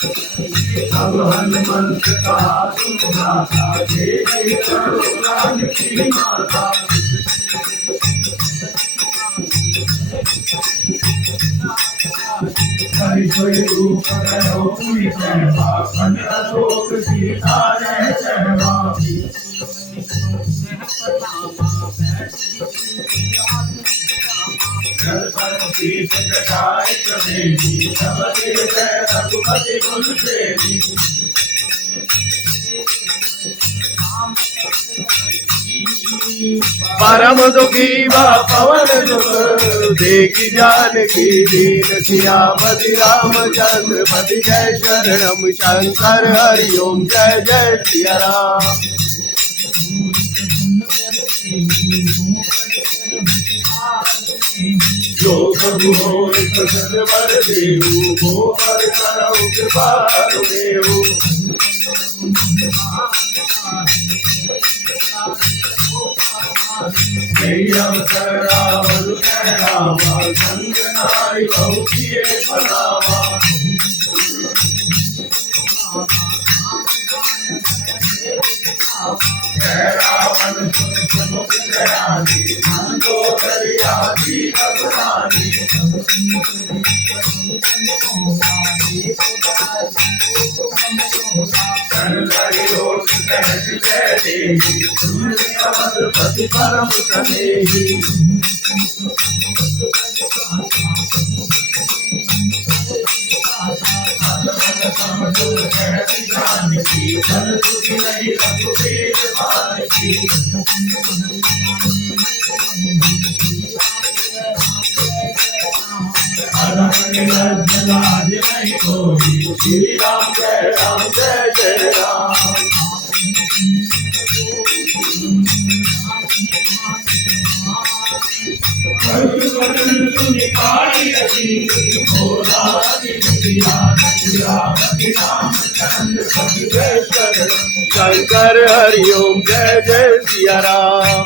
अब हनुमंत कहा तुम भ्राता, जय जय करो जानकी माता। हरि सोई रूप करो पुनि सहवा, अनलोक सीता जय सहवा। शीश कटाई करेगी, सब देश रघुपति कुल सेवी। परम दुखी बा पवन सुत, देखी जानकी दीन सियापति रामचंद्र पति। जय शरणम शंकर हरि ओम, जय जय सिया राम। जो प्रभु होय प्रसन्न वर देहु, वो पर करौ कृपा देहु। जय अवसर रावण कहलावा, संग नारी बहु किए बनावा। जय रावण सुमुख जयानी, मंदोदरी आदि अवरानी। जय देवी पति परम सनेही। जानकी धन सुखी नहीं रघुवीर बालकी। लाज नहीं कोई, श्री राम जय जय राम। सुनि पाई रखी, भोला रामचंद्र पति। शंकर हरि ओम, जय जय सिया राम।